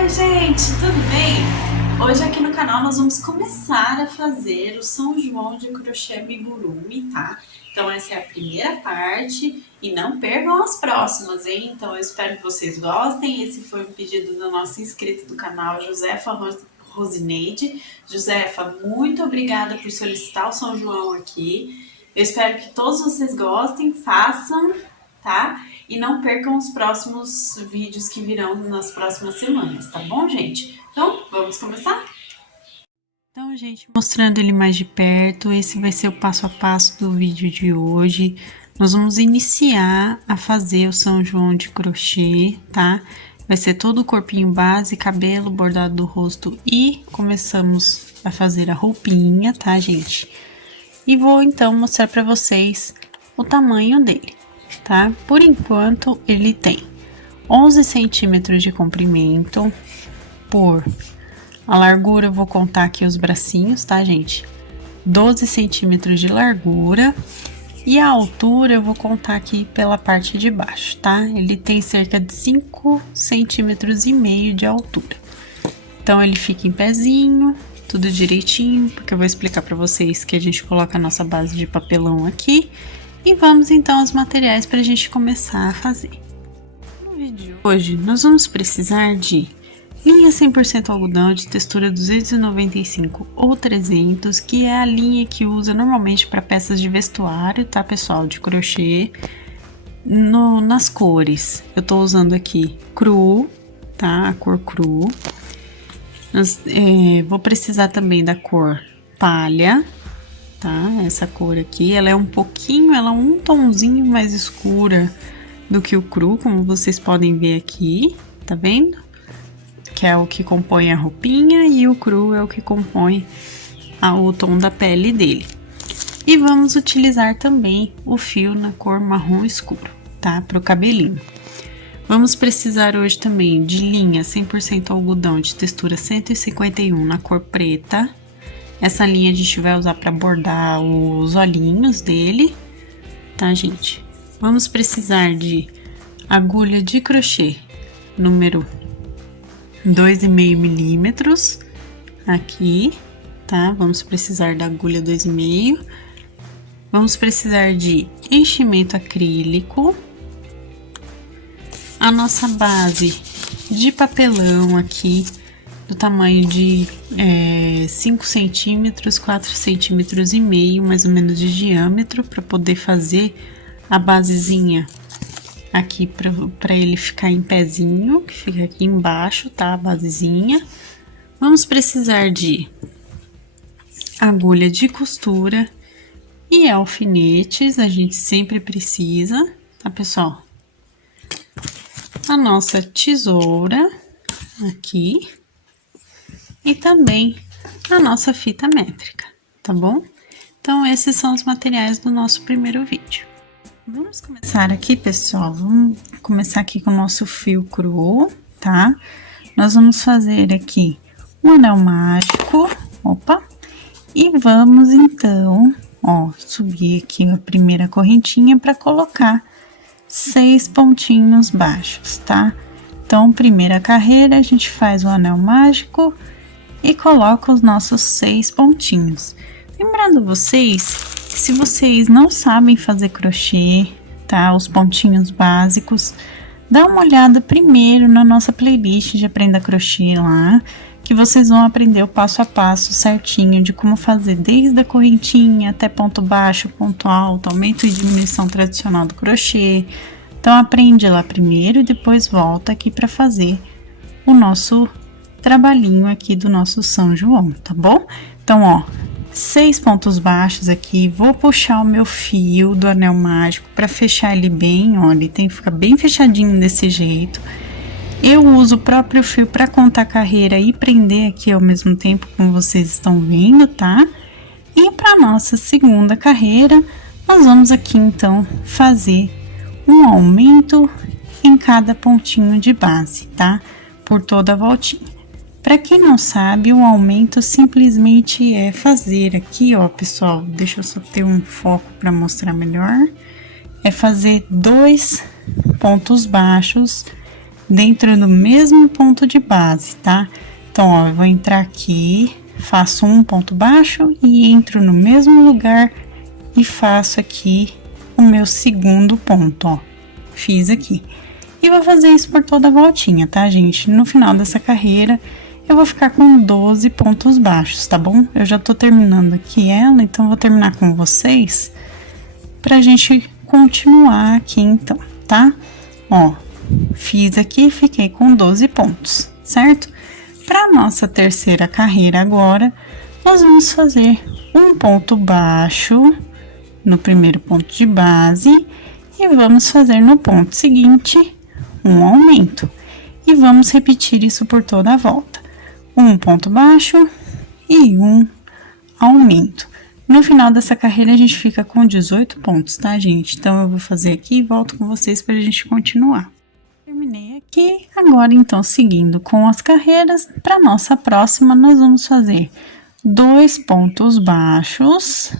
Oi, gente, tudo bem? Hoje aqui no canal nós vamos começar a fazer o São João de crochê amigurumi, tá? Então essa é a primeira parte e não percam as próximas, hein? Então eu espero que vocês gostem. Esse foi um pedido da nossa inscrita do canal, Josefa Rosineide. Josefa, muito obrigada por solicitar o São João aqui. Eu espero que todos vocês gostem, façam, tá? E não percam os próximos vídeos que virão nas próximas semanas, tá bom, gente? Então, vamos começar? Então, gente, mostrando ele mais de perto, esse vai ser o passo a passo do vídeo de hoje. Nós vamos iniciar a fazer o São João de crochê, tá? Vai ser todo o corpinho base, cabelo, bordado do rosto e começamos a fazer a roupinha, tá, gente? E vou, então, mostrar pra vocês o tamanho dele. Tá? Por enquanto, ele tem 11 centímetros de comprimento por... A largura, eu vou contar aqui os bracinhos, tá, gente? 12 centímetros de largura. E a altura, eu vou contar aqui pela parte de baixo, tá? Ele tem cerca de 5 centímetros e meio de altura. Então, ele fica em pezinho, tudo direitinho, porque eu vou explicar pra vocês que a gente coloca a nossa base de papelão aqui. E vamos então aos materiais para a gente começar a fazer. No vídeo de hoje, nós vamos precisar de linha 100% algodão de textura 295 ou 300, que é a linha que usa normalmente para peças de vestuário, tá, pessoal? De crochê. Nas cores, eu tô usando aqui cru, tá? A cor cru. Vou precisar também da cor palha. Tá? Essa cor aqui, ela é um tonzinho mais escura do que o cru, como vocês podem ver aqui, tá vendo? Que é o que compõe a roupinha e o cru é o que compõe o tom da pele dele. E vamos utilizar também o fio na cor marrom escuro, tá? Para o cabelinho. Vamos precisar hoje também de linha 100% algodão de textura 151 na cor preta. Essa linha a gente vai usar para bordar os olhinhos dele, tá, gente? Vamos precisar de agulha de crochê número 2,5 milímetros aqui, tá? Vamos precisar da agulha 2,5. Vamos precisar de enchimento acrílico. A nossa base de papelão aqui, do tamanho de 5 centímetros, 4 centímetros e meio, mais ou menos, de diâmetro, para poder fazer a basezinha aqui, para ele ficar em pezinho, que fica aqui embaixo, tá? A basezinha. Vamos precisar de agulha de costura e alfinetes, a gente sempre precisa, tá, pessoal? A nossa tesoura aqui. E também a nossa fita métrica, tá bom? Então, esses são os materiais do nosso primeiro vídeo. Vamos começar aqui, pessoal, vamos começar aqui com o nosso fio cru, tá? Nós vamos fazer aqui um anel mágico, opa, e vamos então, ó, subir aqui a primeira correntinha para colocar 6 pontinhos baixos, tá? Então, primeira carreira, a gente faz o anel mágico e coloca os nossos 6 pontinhos. Lembrando vocês que se vocês não sabem fazer crochê, tá? Os pontinhos básicos, dá uma olhada primeiro na nossa playlist de Aprenda Crochê lá, que vocês vão aprender o passo a passo certinho de como fazer desde a correntinha até ponto baixo, ponto alto, aumento e diminuição tradicional do crochê. Então, aprende lá primeiro e depois volta aqui para fazer o nosso trabalhinho aqui do nosso São João, tá bom? Então, ó, 6 pontos baixos aqui, vou puxar o meu fio do anel mágico para fechar ele bem, ó, ele tem que ficar bem fechadinho desse jeito. Eu uso o próprio fio para contar a carreira e prender aqui ao mesmo tempo, como vocês estão vendo, tá? E para nossa segunda carreira, nós vamos aqui então fazer um aumento em cada pontinho de base, tá? Por toda a voltinha. Para quem não sabe, o aumento simplesmente é fazer aqui, ó, pessoal, deixa eu só ter um foco para mostrar melhor. É fazer 2 pontos baixos dentro do mesmo ponto de base, tá? Então, ó, eu vou entrar aqui, faço um ponto baixo e entro no mesmo lugar e faço aqui o meu segundo ponto, ó. Fiz aqui. E vou fazer isso por toda a voltinha, tá, gente? No final dessa carreira, eu vou ficar com 12 pontos baixos, tá bom? Eu já tô terminando aqui ela, então vou terminar com vocês pra gente continuar aqui, então, tá? Ó, fiz aqui, fiquei com 12 pontos, certo? Para nossa terceira carreira agora, nós vamos fazer um ponto baixo no primeiro ponto de base e vamos fazer no ponto seguinte um aumento. E vamos repetir isso por toda a volta. Um ponto baixo e um aumento. No final dessa carreira, a gente fica com 18 pontos, tá, gente? Então, eu vou fazer aqui e volto com vocês para a gente continuar. Terminei aqui. Agora, então, seguindo com as carreiras, para nossa próxima, nós vamos fazer 2 pontos baixos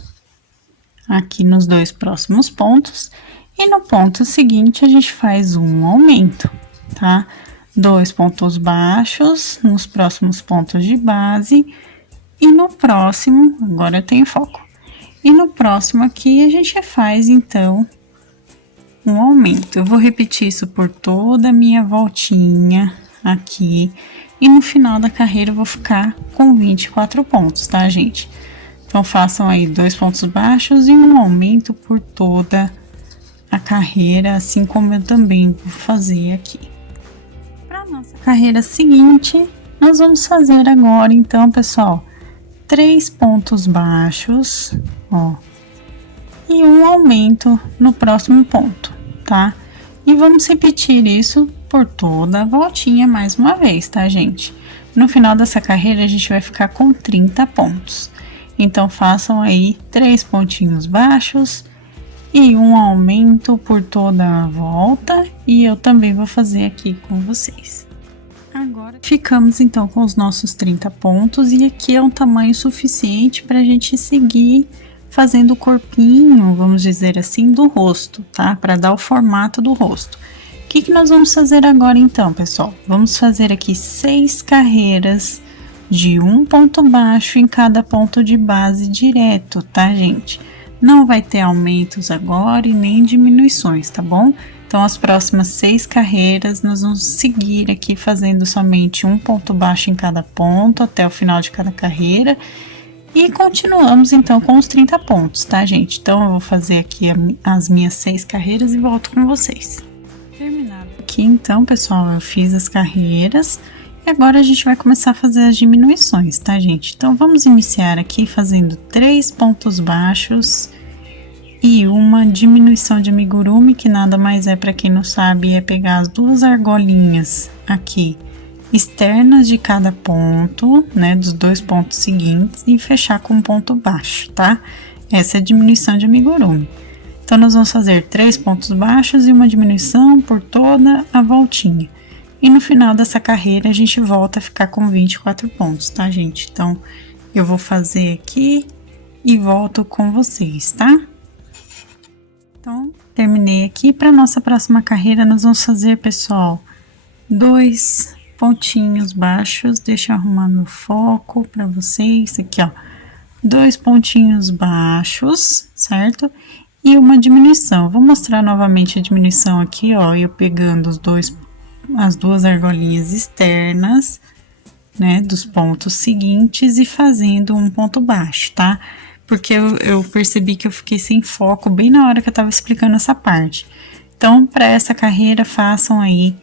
aqui nos 2 próximos pontos. E no ponto seguinte, a gente faz um aumento, tá? 2 pontos baixos nos próximos pontos de base e no próximo, agora eu tenho foco, e no próximo aqui a gente faz então um aumento. Eu vou repetir isso por toda a minha voltinha aqui e no final da carreira eu vou ficar com 24 pontos, tá, gente? Então façam aí 2 pontos baixos e um aumento por toda a carreira, assim como eu também vou fazer aqui. Para nossa carreira seguinte, nós vamos fazer agora, então, pessoal, 3 pontos baixos, ó, e um aumento no próximo ponto, tá? E vamos repetir isso por toda a voltinha mais uma vez, tá, gente? No final dessa carreira, a gente vai ficar com 30 pontos. Então, façam aí 3 pontinhos baixos e um aumento por toda a volta, e eu também vou fazer aqui com vocês. Agora, ficamos então com os nossos 30 pontos, e aqui é um tamanho suficiente para a gente seguir fazendo o corpinho, vamos dizer assim, do rosto, tá? Para dar o formato do rosto. O que nós vamos fazer agora então, pessoal? Vamos fazer aqui 6 carreiras de um ponto baixo em cada ponto de base direto, tá, gente? Não vai ter aumentos agora e nem diminuições, tá bom? Então, as próximas 6 carreiras, nós vamos seguir aqui fazendo somente um ponto baixo em cada ponto até o final de cada carreira. E continuamos, então, com os 30 pontos, tá, gente? Então, eu vou fazer aqui as minhas 6 carreiras e volto com vocês. Terminado aqui, então, pessoal, eu fiz as carreiras. E agora, a gente vai começar a fazer as diminuições, tá, gente? Então, vamos iniciar aqui fazendo 3 pontos baixos e uma diminuição de amigurumi, que nada mais é, para quem não sabe, é pegar as 2 argolinhas aqui externas de cada ponto, né, dos 2 pontos seguintes, e fechar com um ponto baixo, tá? Essa é a diminuição de amigurumi. Então, nós vamos fazer 3 pontos baixos e uma diminuição por toda a voltinha. E no final dessa carreira, a gente volta a ficar com 24 pontos, tá, gente? Então, eu vou fazer aqui e volto com vocês, tá? Então, terminei aqui. Para nossa próxima carreira, nós vamos fazer, pessoal, 2 pontinhos baixos. Deixa eu arrumar meu foco para vocês. Aqui, ó. 2 pontinhos baixos, certo? E uma diminuição. Vou mostrar novamente a diminuição aqui, ó. Eu pegando as 2 argolinhas externas, né, dos pontos seguintes e fazendo um ponto baixo, tá? Porque eu percebi que eu fiquei sem foco bem na hora que eu tava explicando essa parte. Então, para essa carreira, façam aí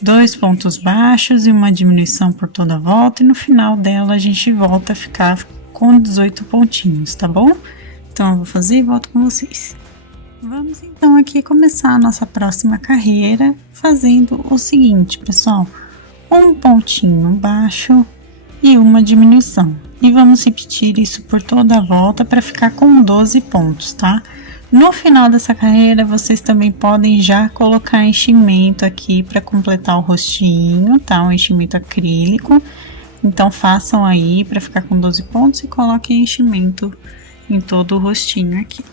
2 pontos baixos e uma diminuição por toda a volta, e no final dela a gente volta a ficar com 18 pontinhos, tá bom? Então, eu vou fazer e volto com vocês. Vamos então aqui começar a nossa próxima carreira fazendo o seguinte, pessoal: um pontinho baixo e uma diminuição. E vamos repetir isso por toda a volta para ficar com 12 pontos, tá? No final dessa carreira, vocês também podem já colocar enchimento aqui para completar o rostinho, tá? Um enchimento acrílico. Então, façam aí para ficar com 12 pontos e coloquem enchimento em todo o rostinho aqui.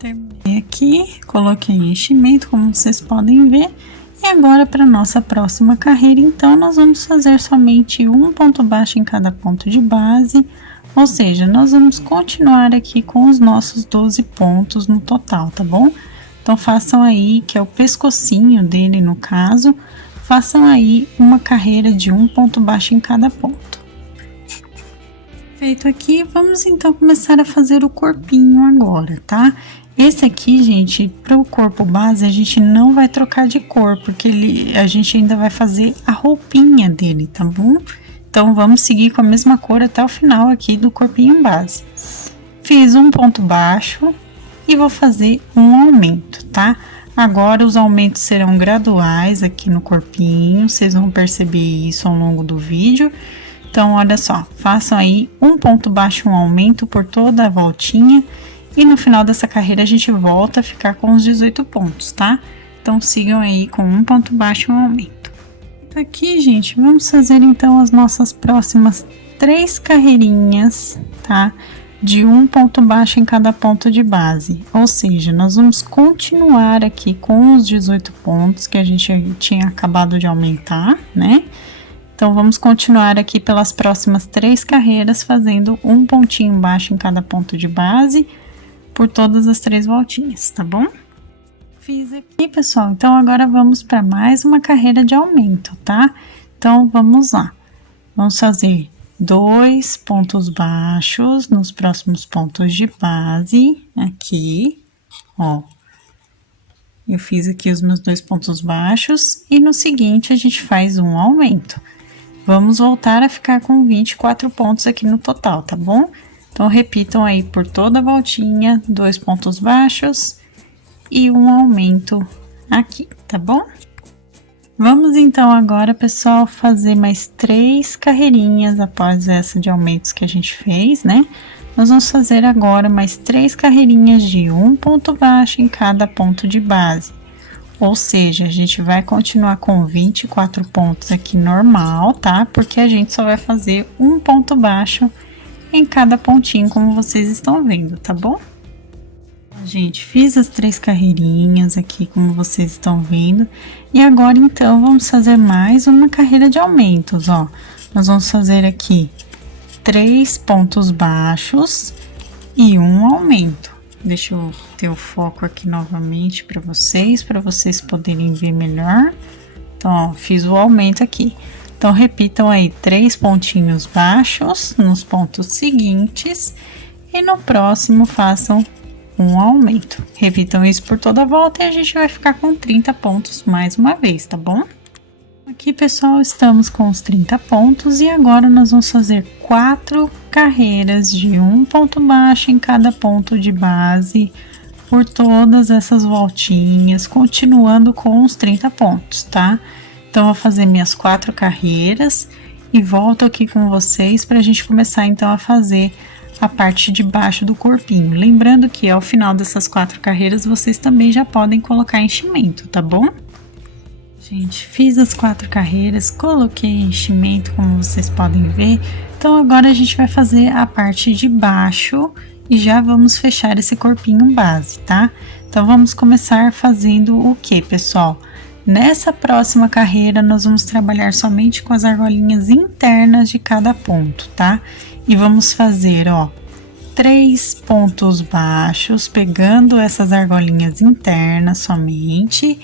Terminei aqui, coloquei enchimento, como vocês podem ver. E agora, para nossa próxima carreira, então, nós vamos fazer somente um ponto baixo em cada ponto de base, ou seja, nós vamos continuar aqui com os nossos 12 pontos no total, tá bom? Então, façam aí, que é o pescocinho dele no caso, façam aí uma carreira de um ponto baixo em cada ponto. Feito aqui, vamos então começar a fazer o corpinho agora, tá? Esse aqui, gente, para o corpo base, a gente não vai trocar de cor, porque a gente ainda vai fazer a roupinha dele, tá bom? Então, vamos seguir com a mesma cor até o final aqui do corpinho base. Fiz um ponto baixo e vou fazer um aumento, tá? Agora, os aumentos serão graduais aqui no corpinho, vocês vão perceber isso ao longo do vídeo. Então, olha só, façam aí um ponto baixo, um aumento por toda a voltinha. E no final dessa carreira, a gente volta a ficar com os 18 pontos, tá? Então, sigam aí com um ponto baixo e um aumento. Aqui, gente, vamos fazer então as nossas próximas 3 carreirinhas, tá? De um ponto baixo em cada ponto de base. Ou seja, nós vamos continuar aqui com os 18 pontos que a gente tinha acabado de aumentar, né? Então, vamos continuar aqui pelas próximas 3 carreiras, fazendo um pontinho baixo em cada ponto de base, por todas as 3 voltinhas, tá bom? Fiz aqui, pessoal, então agora vamos para mais uma carreira de aumento, tá? Então, vamos lá. Vamos fazer 2 pontos baixos nos próximos pontos de base, aqui, ó. Eu fiz aqui os meus 2 pontos baixos e no seguinte a gente faz um aumento. Vamos voltar a ficar com 24 pontos aqui no total, tá bom? Então, repitam aí por toda a voltinha, 2 pontos baixos e um aumento aqui, tá bom? Vamos então agora, pessoal, fazer mais 3 carreirinhas após essa de aumentos que a gente fez, né? Nós vamos fazer agora mais 3 carreirinhas de um ponto baixo em cada ponto de base. Ou seja, a gente vai continuar com 24 pontos aqui normal, tá? Porque a gente só vai fazer um ponto baixo em cada pontinho, como vocês estão vendo, tá bom? Gente, fiz as 3 carreirinhas aqui, como vocês estão vendo. E agora, então, vamos fazer mais uma carreira de aumentos, ó. Nós vamos fazer aqui 3 pontos baixos e um aumento. Deixa eu ter o foco aqui novamente para vocês poderem ver melhor. Então, ó, fiz o aumento aqui. Então, repitam aí 3 pontinhos baixos nos pontos seguintes e no próximo façam um aumento. Repitam isso por toda a volta e a gente vai ficar com 30 pontos mais uma vez, tá bom? Aqui, pessoal, estamos com os 30 pontos e agora nós vamos fazer 4 carreiras de um ponto baixo em cada ponto de base por todas essas voltinhas, continuando com os 30 pontos, tá? Então, vou fazer minhas 4 carreiras e volto aqui com vocês para a gente começar, então, a fazer a parte de baixo do corpinho. Lembrando que ao final dessas 4 carreiras, vocês também já podem colocar enchimento, tá bom? Gente, fiz as 4 carreiras, coloquei enchimento, como vocês podem ver. Então, agora a gente vai fazer a parte de baixo e já vamos fechar esse corpinho base, tá? Então, vamos começar fazendo o que, pessoal? Nessa próxima carreira, nós vamos trabalhar somente com as argolinhas internas de cada ponto, tá? E vamos fazer, ó, 3 pontos baixos, pegando essas argolinhas internas somente.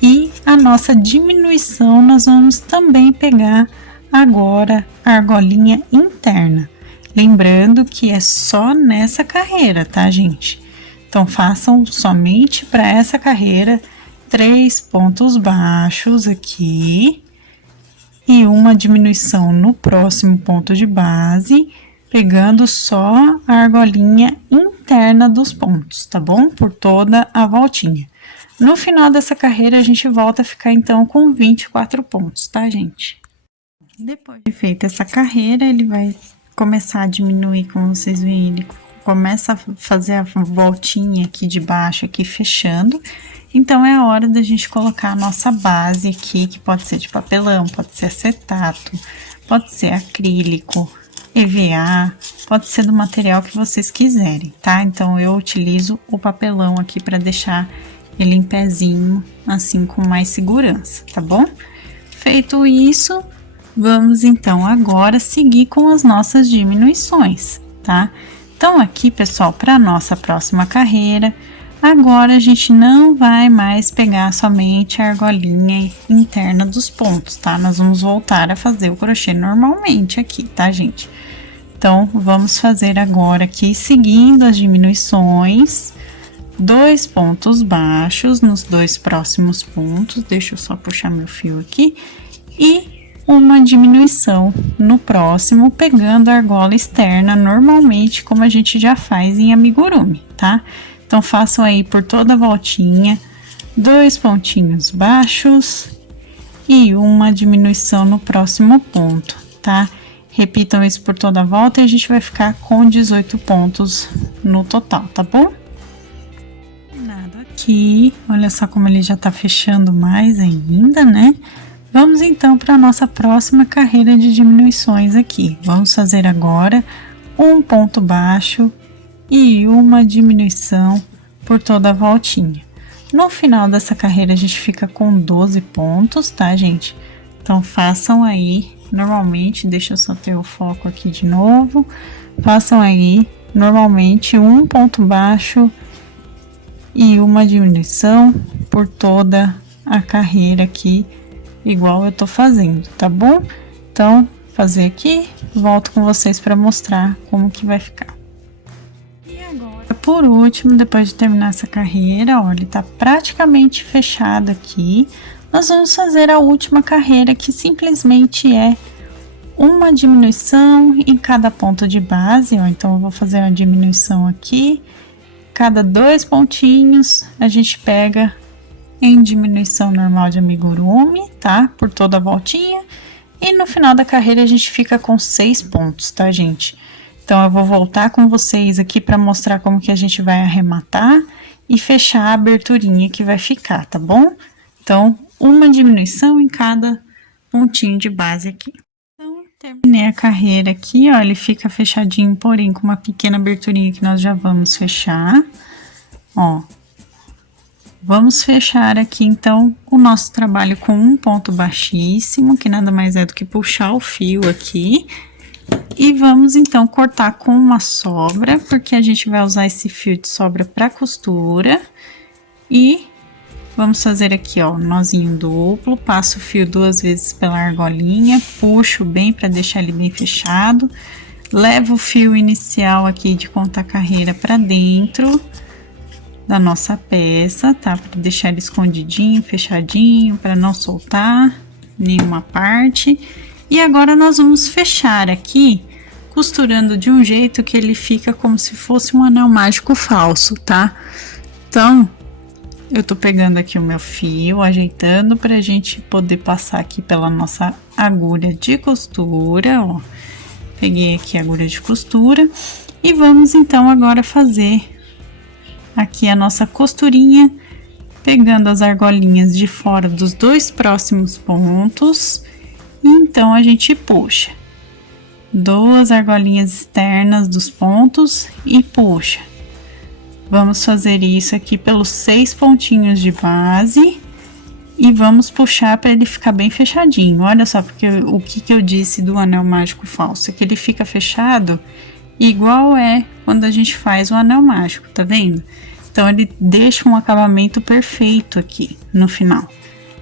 E a nossa diminuição, nós vamos também pegar agora a argolinha interna. Lembrando que é só nessa carreira, tá, gente? Então, façam somente para essa carreira 3 pontos baixos aqui e uma diminuição no próximo ponto de base, pegando só a argolinha interna dos pontos, tá bom? Por toda a voltinha. No final dessa carreira, a gente volta a ficar, então, com 24 pontos, tá, gente? Depois de feita essa carreira, ele vai começar a diminuir, como vocês veem, ele começa a fazer a voltinha aqui de baixo, aqui fechando. Então, é a hora da gente colocar a nossa base aqui, que pode ser de papelão, pode ser acetato, pode ser acrílico, EVA, pode ser do material que vocês quiserem, tá? Então, eu utilizo o papelão aqui para deixar ele em pezinho, assim com mais segurança, tá bom? Feito isso, vamos então agora seguir com as nossas diminuições, tá? Então aqui, pessoal, para nossa próxima carreira, agora a gente não vai mais pegar somente a argolinha interna dos pontos, tá? Nós vamos voltar a fazer o crochê normalmente aqui, tá, gente? Então, vamos fazer agora aqui, seguindo as diminuições, 2 pontos baixos nos 2 próximos pontos, deixa eu só puxar meu fio aqui, e uma diminuição no próximo, pegando a argola externa, normalmente, como a gente já faz em amigurumi, tá? Então, façam aí por toda a voltinha, 2 pontinhos baixos e uma diminuição no próximo ponto, tá? Repitam isso por toda a volta e a gente vai ficar com 18 pontos no total, tá bom? Aqui, olha só como ele já tá fechando mais ainda, né? Vamos então para a nossa próxima carreira de diminuições aqui. Vamos fazer agora um ponto baixo e uma diminuição por toda a voltinha. No final dessa carreira a gente fica com 12 pontos, tá, gente? Então façam aí, normalmente, deixa eu só ter o foco aqui de novo. Façam aí, normalmente, um ponto baixo e uma diminuição por toda a carreira aqui, igual eu tô fazendo, tá bom? Então, fazer aqui, volto com vocês para mostrar como que vai ficar. E agora, por último, depois de terminar essa carreira, olha, ele tá praticamente fechado aqui. Nós vamos fazer a última carreira, que simplesmente é uma diminuição em cada ponto de base, ó. Então, eu vou fazer uma diminuição aqui. Cada 2 pontinhos, a gente pega em diminuição normal de amigurumi, tá? Por toda a voltinha. E no final da carreira, a gente fica com 6 pontos, tá, gente? Então, eu vou voltar com vocês aqui para mostrar como que a gente vai arrematar e fechar a aberturinha que vai ficar, tá bom? Então, uma diminuição em cada pontinho de base aqui. Terminei a carreira aqui, ó, ele fica fechadinho, porém com uma pequena aberturinha que nós já vamos fechar, ó. Vamos fechar aqui, então, o nosso trabalho com um ponto baixíssimo, que nada mais é do que puxar o fio aqui. E vamos, então, cortar com uma sobra, porque a gente vai usar esse fio de sobra para costura. E vamos fazer aqui, ó, nozinho duplo, passo o fio 2 vezes pela argolinha, puxo bem para deixar ele bem fechado, levo o fio inicial aqui de conta carreira para dentro da nossa peça, tá? Para deixar ele escondidinho, fechadinho, para não soltar nenhuma parte. E agora nós vamos fechar aqui, costurando de um jeito que ele fica como se fosse um anel mágico falso, tá? Então, eu tô pegando aqui o meu fio, ajeitando pra gente poder passar aqui pela nossa agulha de costura, ó. Peguei aqui a agulha de costura e vamos então agora fazer aqui a nossa costurinha, pegando as argolinhas de fora dos 2 próximos pontos. E então a gente puxa 2 argolinhas externas dos pontos e puxa. Vamos fazer isso aqui pelos 6 pontinhos de base e vamos puxar para ele ficar bem fechadinho. Olha só, porque o que eu disse do anel mágico falso, é que ele fica fechado igual é quando a gente faz o anel mágico, tá vendo? Então, ele deixa um acabamento perfeito aqui no final,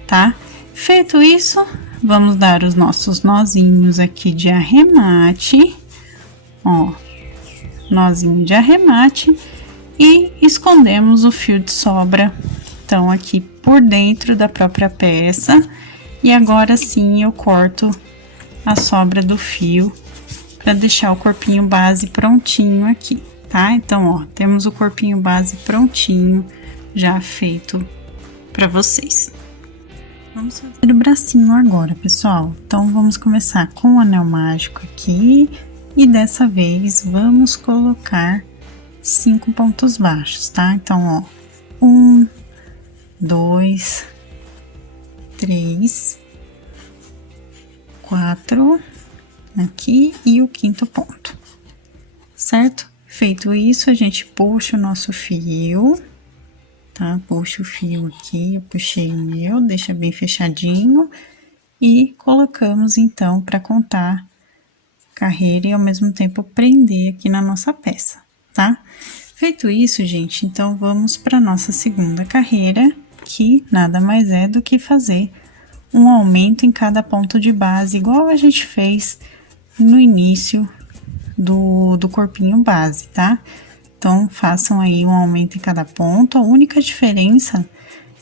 tá? Feito isso, vamos dar os nossos nozinhos aqui de arremate, ó, nozinho de arremate. E escondemos o fio de sobra, então, aqui por dentro da própria peça. E agora sim eu corto a sobra do fio para deixar o corpinho base prontinho aqui, tá? Então, ó, temos o corpinho base prontinho, já feito para vocês. Vamos fazer o bracinho agora, pessoal. Então, vamos começar com o anel mágico aqui. E dessa vez, vamos colocar 5 pontos baixos, tá? Então, ó, 1, 2, 3, 4, aqui e o 5º ponto, certo? Feito isso, a gente puxa o nosso fio tá? Puxa o fio aqui, eu puxei o meu, deixa bem fechadinho e colocamos então para contar carreira e ao mesmo tempo prender aqui na nossa peça, tá? Feito isso, gente, então vamos para nossa segunda carreira, que nada mais é do que fazer um aumento em cada ponto de base, igual a gente fez no início do corpinho base, tá? Então, façam aí um aumento em cada ponto. A única diferença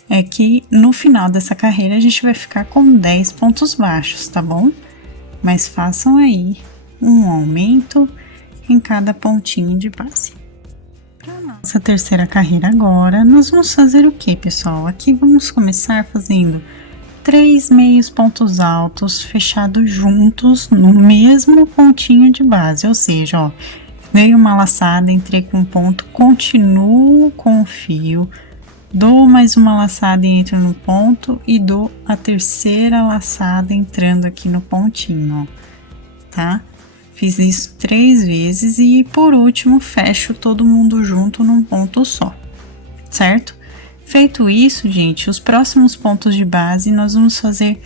é que no final dessa carreira a gente vai ficar com 10 pontos baixos, tá bom? Mas façam aí um aumento em cada pontinho de base. Para nossa terceira carreira agora, nós vamos fazer o que, pessoal? Aqui vamos começar fazendo 3 meios pontos altos fechados juntos no mesmo pontinho de base, ou seja, ó, dei uma laçada, entrei com um ponto, continuo com o fio, dou mais uma laçada e entro no ponto e dou a terceira laçada entrando aqui no pontinho, ó, tá? Fiz isso 3 vezes e por último fecho todo mundo junto num ponto só, certo? Feito isso, gente, os próximos pontos de base nós vamos fazer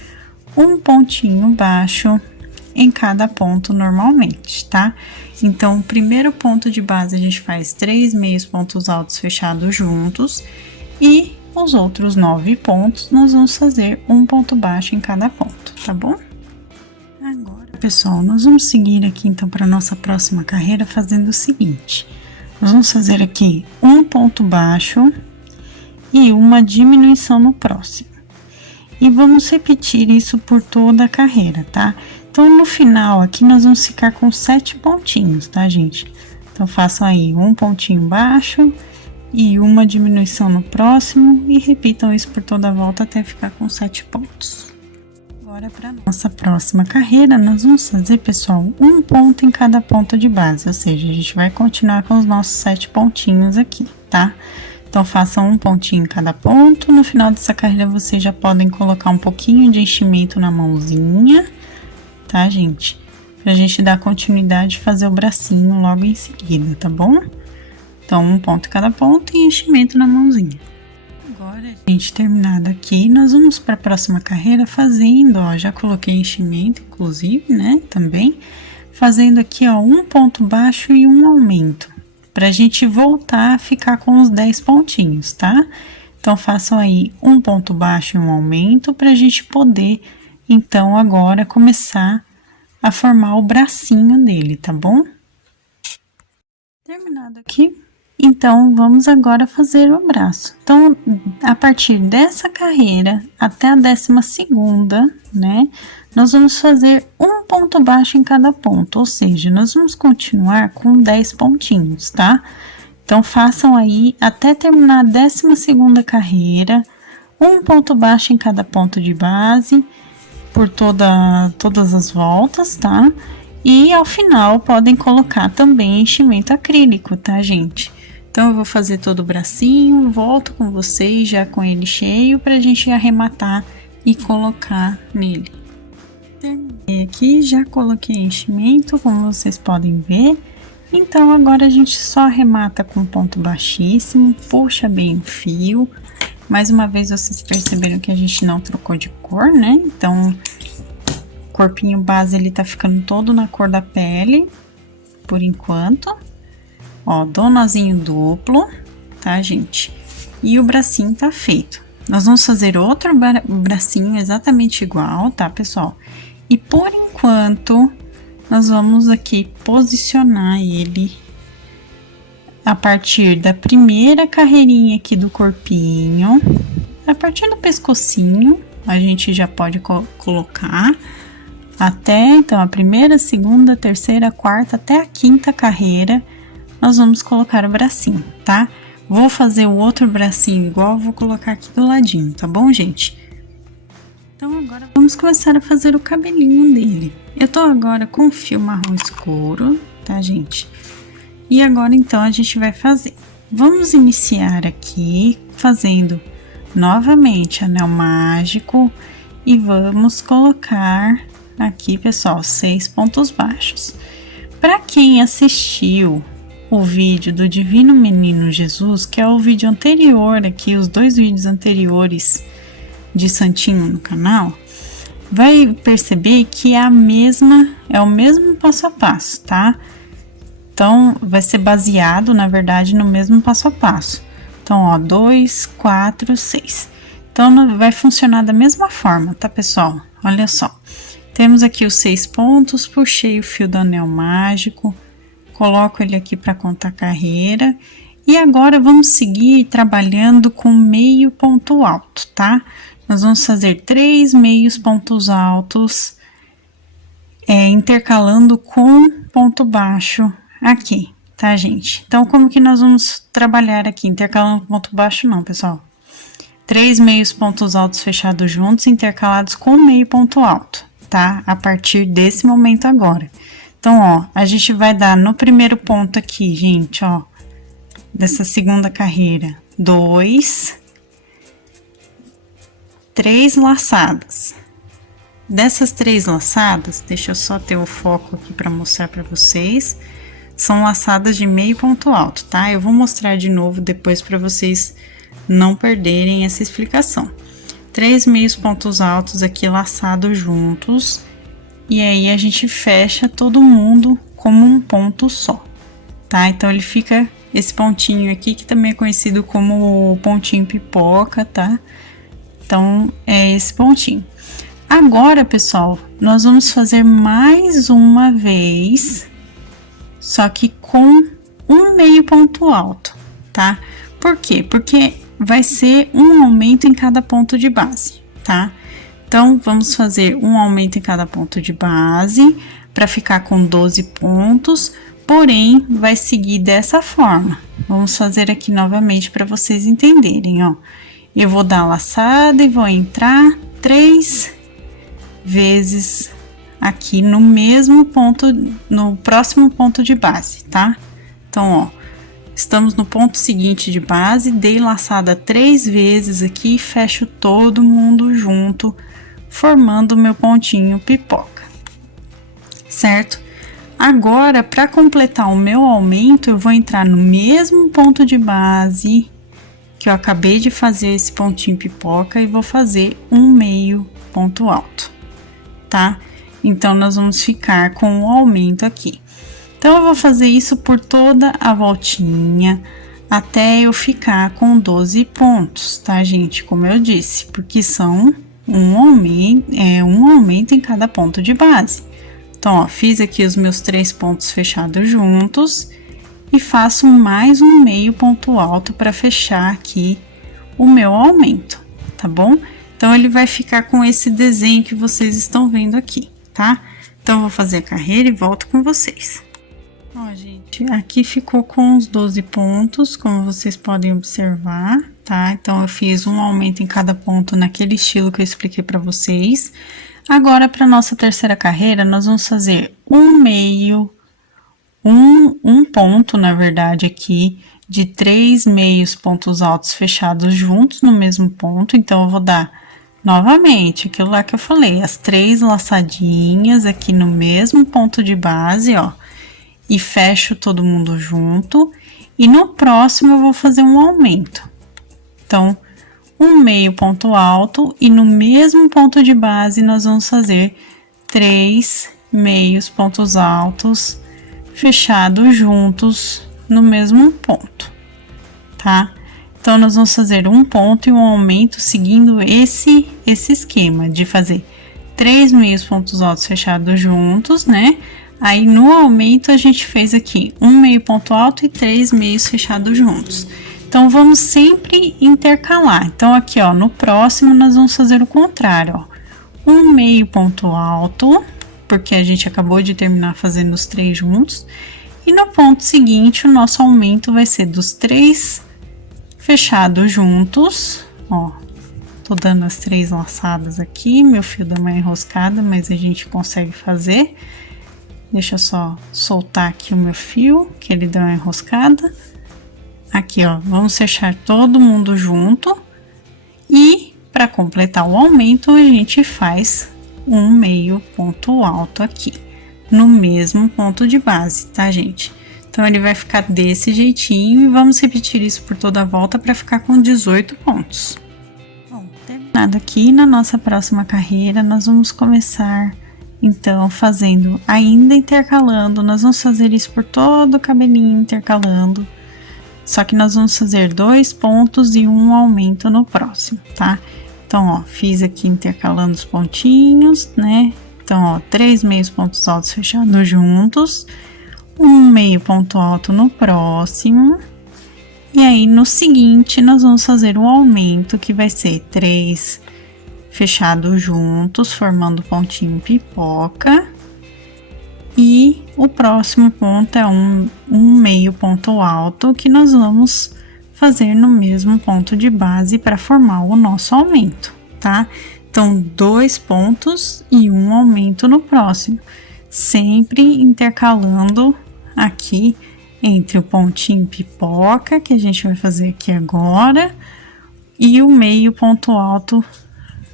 um pontinho baixo em cada ponto normalmente, tá? Então, o primeiro ponto de base a gente faz 3 meios pontos altos fechados juntos e os outros 9 pontos nós vamos fazer um ponto baixo em cada ponto, tá bom? Agora, pessoal, nós vamos seguir aqui então para nossa próxima carreira fazendo o seguinte: nós vamos fazer aqui um ponto baixo e uma diminuição no próximo. E vamos repetir isso por toda a carreira, tá? Então, no final aqui, nós vamos ficar com 7 pontinhos, tá, gente? Então, façam aí um pontinho baixo e uma diminuição no próximo e repitam isso por toda a volta até ficar com 7 pontos. Agora, para nossa próxima carreira, nós vamos fazer, pessoal, um ponto em cada ponto de base, ou seja, a gente vai continuar com os nossos 7 pontinhos aqui, tá? Então, façam um pontinho em cada ponto. No final dessa carreira, vocês já podem colocar um pouquinho de enchimento na mãozinha, tá, gente? Pra gente dar continuidade e fazer o bracinho logo em seguida, tá bom? Então, um ponto em cada ponto e enchimento na mãozinha. Agora, gente, terminado aqui, nós vamos para a próxima carreira fazendo, ó, já coloquei enchimento, inclusive, né, também. Fazendo aqui, ó, um ponto baixo e um aumento, pra gente voltar a ficar com os 10 pontinhos, tá? Então, façam aí um ponto baixo e um aumento pra gente poder, então, agora começar a formar o bracinho dele, tá bom? Terminado aqui, então, vamos agora fazer o braço. Então, a partir dessa carreira até a 12ª, né? Nós vamos fazer um ponto baixo em cada ponto, ou seja, nós vamos continuar com 10 pontinhos, tá? Então, façam aí até terminar a 12ª carreira, um ponto baixo em cada ponto de base, por todas as voltas, tá? E ao final, podem colocar também enchimento acrílico, tá, gente? Então, eu vou fazer todo o bracinho, volto com vocês já com ele cheio, pra gente arrematar e colocar nele. Terminei aqui, já coloquei enchimento, como vocês podem ver. Então, agora a gente só arremata com ponto baixíssimo, puxa bem o fio. Mais uma vez, vocês perceberam que a gente não trocou de cor, né? Então, o corpinho base, ele tá ficando todo na cor da pele, por enquanto. Ó, dou nozinho duplo, tá, gente? E o bracinho tá feito. Nós vamos fazer outro bracinho exatamente igual, tá, pessoal? E por enquanto, nós vamos aqui posicionar ele a partir da primeira carreirinha aqui do corpinho, a partir do pescocinho, a gente já pode colocar até, então, a primeira, segunda, terceira, quarta, até a 5ª carreira, nós vamos colocar o bracinho, tá? Vou fazer o outro bracinho igual, vou colocar aqui do ladinho, tá bom, gente? Então, agora vamos começar a fazer o cabelinho dele. Eu tô agora com fio marrom escuro, tá, gente? E agora, então, a gente vai fazer. Vamos iniciar aqui fazendo novamente anel mágico e vamos colocar aqui, pessoal, 6 pontos baixos. Para quem assistiu o vídeo do Divino Menino Jesus, que é o vídeo anterior aqui, os 2 vídeos anteriores de Santinho no canal, vai perceber que é o mesmo passo a passo, tá? Então, vai ser baseado, na verdade, no mesmo passo a passo. Então, ó, 2, 4, 6. Então, vai funcionar da mesma forma, tá, pessoal? Olha só. Temos aqui os 6 pontos, puxei o fio do anel mágico, coloco ele aqui para contar carreira. E agora, vamos seguir trabalhando com meio ponto alto, tá? Nós vamos fazer 3 meios pontos altos, intercalando com ponto baixo aqui, tá, gente? Então, como que nós vamos trabalhar aqui? Intercalando com ponto baixo não, pessoal. 3 meios pontos altos fechados juntos, intercalados com meio ponto alto, tá? A partir desse momento agora. Então, ó, a gente vai dar no primeiro ponto aqui, gente, ó, dessa segunda carreira, 2, 3 laçadas. Dessas 3 laçadas, deixa eu só ter o foco aqui para mostrar para vocês, são laçadas de meio ponto alto, tá? Eu vou mostrar de novo depois para vocês não perderem essa explicação. 3 meios pontos altos aqui laçados juntos, e aí a gente fecha todo mundo como um ponto só, tá? Então, ele fica esse pontinho aqui, que também é conhecido como pontinho pipoca, tá? Então, é esse pontinho. Agora, pessoal, nós vamos fazer mais uma vez, só que com um meio ponto alto, tá? Por quê? Porque vai ser um aumento em cada ponto de base, tá? Então, vamos fazer um aumento em cada ponto de base, para ficar com 12 pontos, porém, vai seguir dessa forma. Vamos fazer aqui novamente para vocês entenderem, ó. Eu vou dar a laçada e vou entrar 3 vezes aqui no mesmo ponto, no próximo ponto de base, tá? Então, ó, estamos no ponto seguinte de base, dei laçada 3 vezes aqui e fecho todo mundo junto, formando o meu pontinho pipoca, certo? Agora, para completar o meu aumento, eu vou entrar no mesmo ponto de base que eu acabei de fazer esse pontinho pipoca e vou fazer um meio ponto alto, tá? Então, nós vamos ficar com o aumento aqui. Então, eu vou fazer isso por toda a voltinha, até eu ficar com 12 pontos, tá, gente? Como eu disse, porque são um aumento em cada ponto de base. Então, ó, fiz aqui os meus 3 pontos fechados juntos e faço mais um meio ponto alto para fechar aqui o meu aumento, tá bom? Então, ele vai ficar com esse desenho que vocês estão vendo aqui, tá? Então, eu vou fazer a carreira e volto com vocês. Ó, gente, aqui ficou com os 12 pontos, como vocês podem observar, tá? Então, eu fiz um aumento em cada ponto naquele estilo que eu expliquei para vocês. Agora, para nossa terceira carreira, nós vamos fazer um ponto, na verdade, aqui, de 3 meios pontos altos fechados juntos no mesmo ponto. Então, eu vou dar novamente aquilo lá que eu falei, as 3 laçadinhas aqui no mesmo ponto de base, ó, e fecho todo mundo junto. E no próximo, eu vou fazer um aumento. Então, um meio ponto alto e no mesmo ponto de base nós vamos fazer 3 meios pontos altos fechados juntos no mesmo ponto, tá? Então, nós vamos fazer um ponto e um aumento seguindo esse esquema de fazer 3 meios pontos altos fechados juntos, né? Aí, no aumento, a gente fez aqui um meio ponto alto e 3 meios fechados juntos. Então, vamos sempre intercalar. Então, aqui, ó, no próximo, nós vamos fazer o contrário, ó. Um meio ponto alto, porque a gente acabou de terminar fazendo os 3 juntos. E no ponto seguinte, o nosso aumento vai ser dos 3 fechados juntos, ó. Tô dando as 3 laçadas aqui, meu fio dá uma enroscada, mas a gente consegue fazer. Deixa eu só soltar aqui o meu fio, que ele deu uma enroscada. Aqui, ó, vamos fechar todo mundo junto. E, para completar o aumento, a gente faz um meio ponto alto aqui, no mesmo ponto de base, tá, gente? Então, ele vai ficar desse jeitinho e vamos repetir isso por toda a volta para ficar com 18 pontos. Bom, terminado aqui, na nossa próxima carreira, nós vamos começar, então, fazendo, ainda intercalando, nós vamos fazer isso por todo o cabelinho intercalando, só que nós vamos fazer 2 pontos e um aumento no próximo, tá? Então, ó, fiz aqui intercalando os pontinhos, né? Então, ó, 3 meios pontos altos fechados juntos, um meio ponto alto no próximo, e aí no seguinte nós vamos fazer um aumento que vai ser 3 fechados juntos, formando pontinho pipoca, e o próximo ponto é um meio ponto alto que nós vamos fazer no mesmo ponto de base para formar o nosso aumento, tá? Então, 2 pontos e um aumento no próximo, sempre intercalando aqui entre o pontinho pipoca, que a gente vai fazer aqui agora, e o meio ponto alto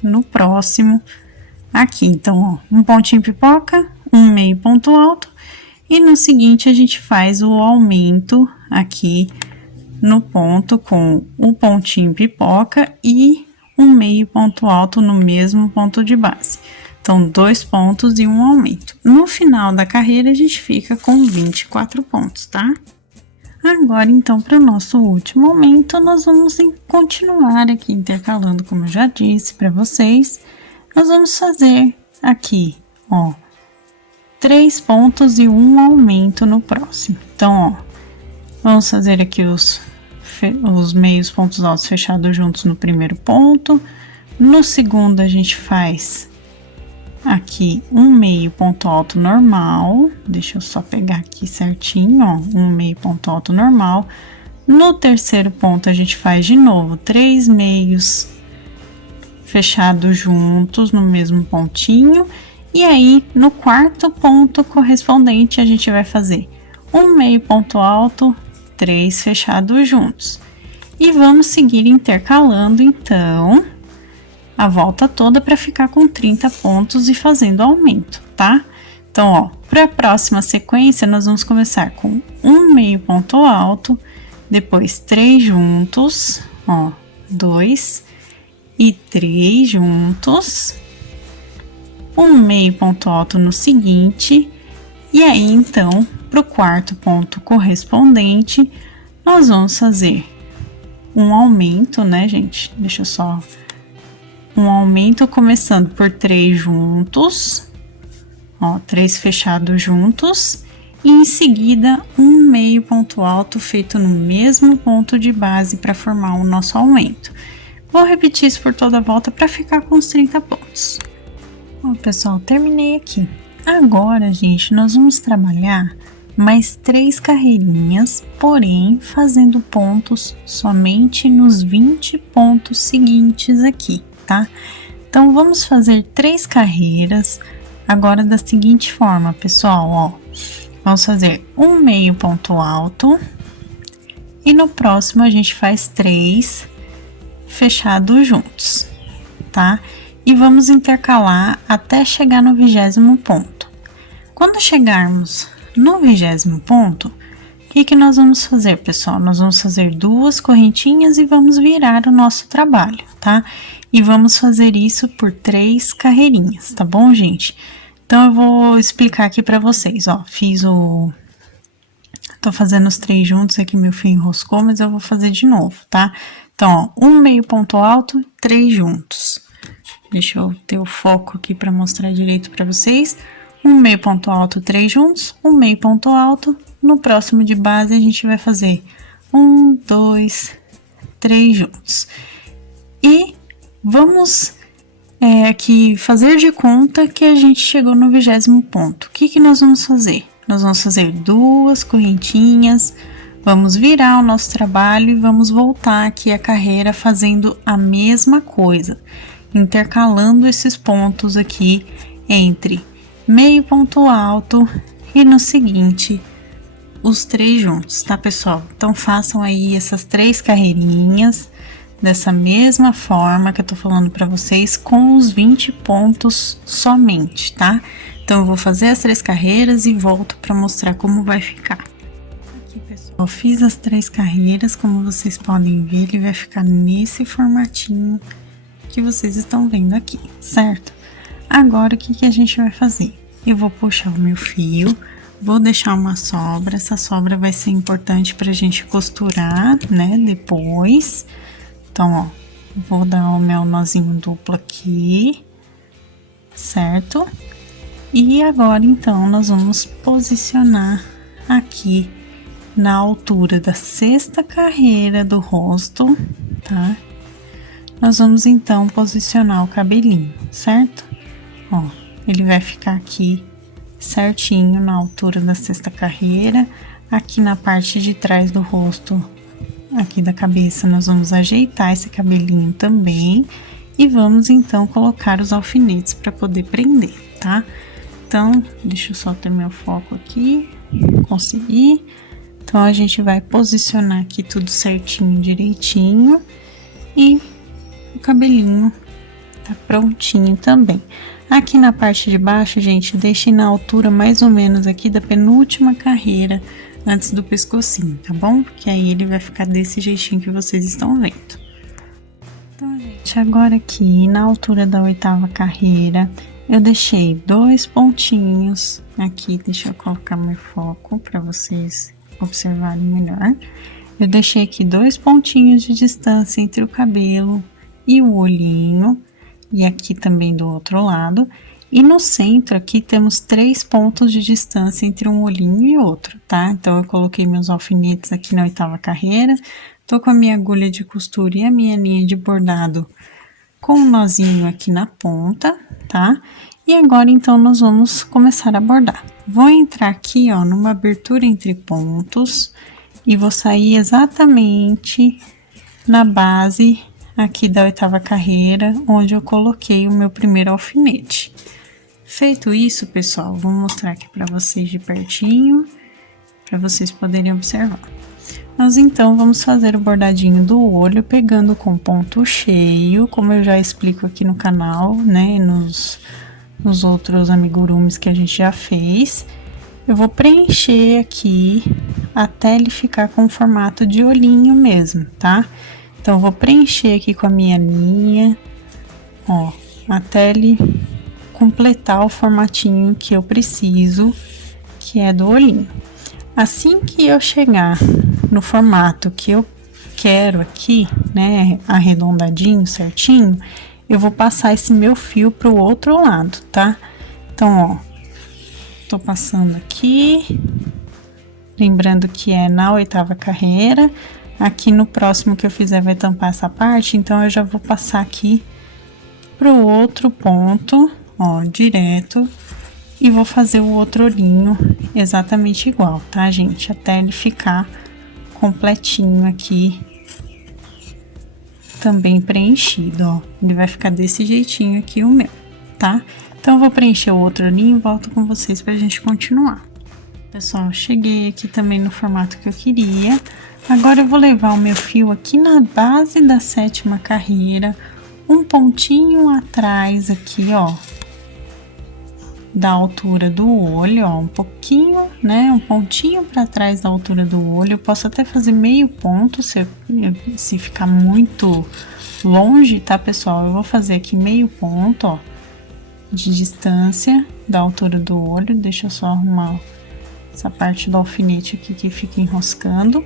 no próximo aqui. Então, ó, um pontinho pipoca, um meio ponto alto, e no seguinte a gente faz o aumento aqui no ponto com o pontinho pipoca e um meio ponto alto no mesmo ponto de base. Então, 2 pontos e um aumento. No final da carreira, a gente fica com 24 pontos, tá? Agora, então, para o nosso último aumento, nós vamos continuar aqui intercalando, como eu já disse para vocês. Nós vamos fazer aqui, ó, 3 pontos e um aumento no próximo. Então, ó, vamos fazer aqui os meios pontos altos fechados juntos no primeiro ponto. No segundo, a gente faz aqui um meio ponto alto normal, deixa eu só pegar aqui certinho, ó, um meio ponto alto normal. No terceiro ponto a gente faz de novo 3 meios fechados juntos no mesmo pontinho, e aí no quarto ponto correspondente a gente vai fazer um meio ponto alto, 3 fechados juntos, e vamos seguir intercalando então a volta toda para ficar com 30 pontos e fazendo aumento, tá? Então, ó, para a próxima sequência, nós vamos começar com um meio ponto alto, depois 3 juntos, ó, 2 e 3 juntos, um meio ponto alto no seguinte, e aí, então, para o quarto ponto correspondente, nós vamos fazer um aumento, né, gente? Deixa eu só... Um aumento começando por 3 juntos, ó, 3 fechados juntos, e em seguida um meio ponto alto feito no mesmo ponto de base para formar o nosso aumento. Vou repetir isso por toda a volta para ficar com os 30 pontos. Bom, pessoal, terminei aqui. Agora, gente, nós vamos trabalhar mais 3 carreirinhas, porém fazendo pontos somente nos 20 pontos seguintes aqui, tá? Então, vamos fazer 3 carreiras agora da seguinte forma, pessoal, ó. Vamos fazer um meio ponto alto e no próximo a gente faz 3 fechados juntos, tá? E vamos intercalar até chegar no 20º ponto. Quando chegarmos no 20º ponto, o que nós vamos fazer, pessoal? Nós vamos fazer 2 correntinhas e vamos virar o nosso trabalho, tá? E vamos fazer isso por 3 carreirinhas, tá bom, gente? Então, eu vou explicar aqui pra vocês, ó. Tô fazendo os 3 juntos aqui, meu fio enroscou, mas eu vou fazer de novo, tá? Então, ó, um meio ponto alto, 3 juntos. Deixa eu ter o foco aqui pra mostrar direito pra vocês. Um meio ponto alto, 3 juntos, um meio ponto alto. No próximo de base, a gente vai fazer 1, 2, 3 juntos. E vamos aqui fazer de conta que a gente chegou no 20º ponto. O que nós vamos fazer? Nós vamos fazer 2 correntinhas, vamos virar o nosso trabalho e vamos voltar aqui a carreira fazendo a mesma coisa, intercalando esses pontos aqui entre meio ponto alto e no seguinte os 3 juntos, tá, pessoal? Então façam aí essas 3 carreirinhas dessa mesma forma que eu tô falando pra vocês, com os 20 pontos somente, tá? Então eu vou fazer as 3 carreiras e volto pra mostrar como vai ficar. Eu fiz as 3 carreiras, como vocês podem ver, ele vai ficar nesse formatinho que vocês estão vendo aqui, certo? Agora, o que a gente vai fazer? Eu vou puxar o meu fio, vou deixar uma sobra, essa sobra vai ser importante pra gente costurar, né, depois. Então, ó, vou dar o meu nozinho duplo aqui, certo? E agora, então, nós vamos posicionar aqui na altura da 6ª carreira do rosto, tá? Nós vamos, então, posicionar o cabelinho, certo? Ó, ele vai ficar aqui certinho na altura da 6ª carreira. Aqui na parte de trás do rosto, aqui da cabeça, nós vamos ajeitar esse cabelinho também. E vamos, então, colocar os alfinetes para poder prender, tá? Então, deixa eu só ter meu foco aqui, consegui. Então, a gente vai posicionar aqui tudo certinho, direitinho. E o cabelinho tá prontinho também. Aqui na parte de baixo, gente, deixem na altura mais ou menos aqui da penúltima carreira antes do pescocinho, tá bom? Porque aí ele vai ficar desse jeitinho que vocês estão vendo. Então, gente, agora aqui na altura da 8ª carreira, eu deixei 2 pontinhos aqui, deixa eu colocar meu foco para vocês observarem melhor. Eu deixei aqui 2 pontinhos de distância entre o cabelo e o olhinho, e aqui também do outro lado. E no centro aqui temos 3 pontos de distância entre um olhinho e outro, tá? Então, eu coloquei meus alfinetes aqui na 8ª carreira, tô com a minha agulha de costura e a minha linha de bordado com um nozinho aqui na ponta, tá? E agora, então, nós vamos começar a bordar. Vou entrar aqui, ó, numa abertura entre pontos e vou sair exatamente na base aqui da 8ª carreira, onde eu coloquei o meu primeiro alfinete. Feito isso, pessoal, vou mostrar aqui para vocês de pertinho, para vocês poderem observar. Nós, então, vamos fazer o bordadinho do olho, pegando com ponto cheio, como eu já explico aqui no canal, né, nos outros amigurumis que a gente já fez. Eu vou preencher aqui até ele ficar com o formato de olhinho mesmo, tá? Então, eu vou preencher aqui com a minha linha, ó, até ele completar o formatinho que eu preciso, que é do olhinho. Assim que eu chegar no formato que eu quero aqui, né, arredondadinho, certinho, eu vou passar esse meu fio pro outro lado, tá? Então, ó, tô passando aqui, lembrando que é na 8ª carreira. Aqui no próximo que eu fizer vai tampar essa parte, então eu já vou passar aqui pro outro ponto, ó, direto, e vou fazer o outro olhinho exatamente igual, tá, gente? Até ele ficar completinho aqui, também preenchido, ó. Ele vai ficar desse jeitinho aqui o meu, tá? Então, eu vou preencher o outro olhinho e volto com vocês pra gente continuar. Pessoal, cheguei aqui também no formato que eu queria. Agora, eu vou levar o meu fio aqui na base da 7ª carreira, um pontinho atrás aqui, ó, da altura do olho, ó, um pouquinho, né, um pontinho para trás da altura do olho. Eu posso até fazer meio ponto se ficar muito longe, tá, pessoal? Eu vou fazer aqui meio ponto, ó, de distância da altura do olho. Deixa eu só arrumar essa parte do alfinete aqui que fica enroscando.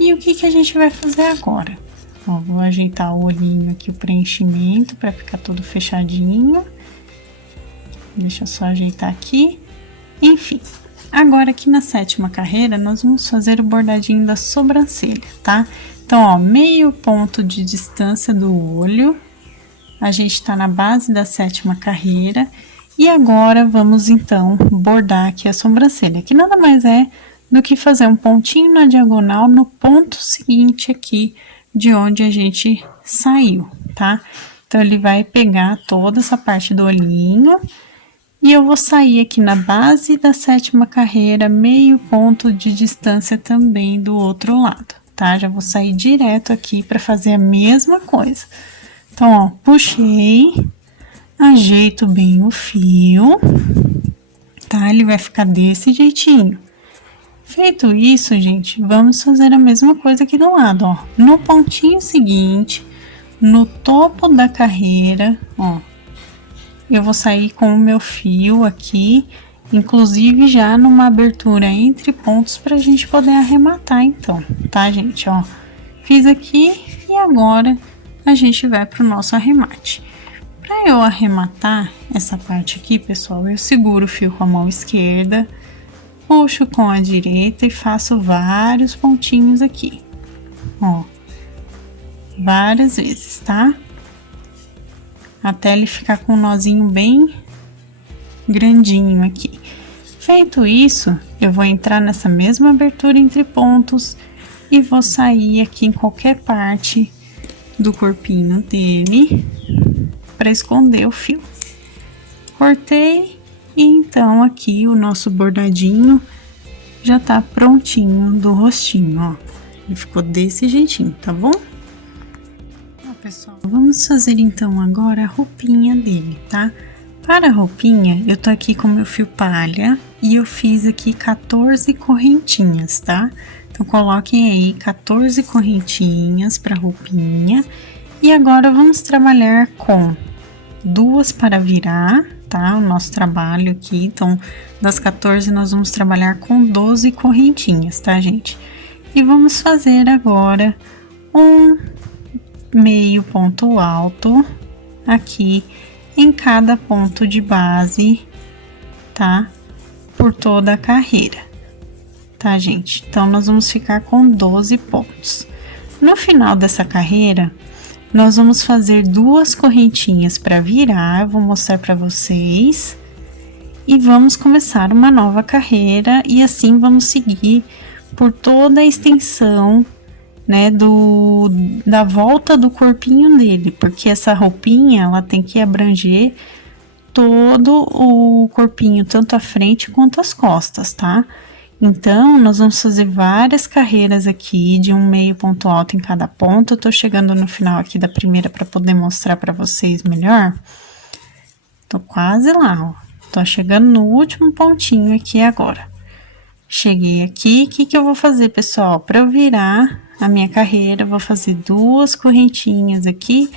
E o que a gente vai fazer agora? Ó, vou ajeitar o olhinho aqui, o preenchimento, para ficar tudo fechadinho. Deixa eu só ajeitar aqui. Enfim, agora aqui na 7ª carreira, nós vamos fazer o bordadinho da sobrancelha, tá? Então, ó, meio ponto de distância do olho. A gente tá na base da 7ª carreira. E agora, vamos, então, bordar aqui a sobrancelha, que nada mais é do que fazer um pontinho na diagonal no ponto seguinte aqui de onde a gente saiu, tá? Então, ele vai pegar toda essa parte do olhinho. E eu vou sair aqui na base da 7ª carreira, meio ponto de distância também do outro lado, tá? Já vou sair direto aqui para fazer a mesma coisa. Então, ó, puxei, ajeito bem o fio, tá? Ele vai ficar desse jeitinho. Feito isso, gente, vamos fazer a mesma coisa aqui do lado, ó. No pontinho seguinte, no topo da carreira, ó, eu vou sair com o meu fio aqui, inclusive já numa abertura entre pontos pra gente poder arrematar então, tá, gente, ó. Fiz aqui e agora a gente vai pro nosso arremate. Para eu arrematar essa parte aqui, pessoal, eu seguro o fio com a mão esquerda, puxo com a direita e faço vários pontinhos aqui, ó, várias vezes, tá? Até ele ficar com um nozinho bem grandinho aqui. Feito isso, eu vou entrar nessa mesma abertura entre pontos e vou sair aqui em qualquer parte do corpinho dele para esconder o fio. Cortei e então aqui o nosso bordadinho já tá prontinho do rostinho, ó. Ele ficou desse jeitinho, tá bom? Ó, pessoal, vamos fazer então agora a roupinha dele, tá? Para a roupinha, eu tô aqui com meu fio palha e eu fiz aqui 14 correntinhas, tá? Então, coloquem aí 14 correntinhas para roupinha. E agora vamos trabalhar com 2 para virar, tá? O nosso trabalho aqui, então, das 14 nós vamos trabalhar com 12 correntinhas, tá, gente? E vamos fazer agora um meio ponto alto aqui em cada ponto de base, tá? Por toda a carreira, tá, gente? Então, nós vamos ficar com 12 pontos. No final dessa carreira, nós vamos fazer 2 correntinhas para virar, eu vou mostrar para vocês. E vamos começar uma nova carreira e assim vamos seguir por toda a extensão, né, da volta do corpinho dele, porque essa roupinha, ela tem que abranger todo o corpinho, tanto a frente quanto as costas, tá? Então, nós vamos fazer várias carreiras aqui de um meio ponto alto em cada ponto. Eu tô chegando no final aqui da primeira para poder mostrar para vocês melhor. Tô quase lá, ó. Tô chegando no último pontinho aqui agora. Cheguei aqui, o que que eu vou fazer, pessoal? Para eu virar a minha carreira, eu vou fazer 2 correntinhas aqui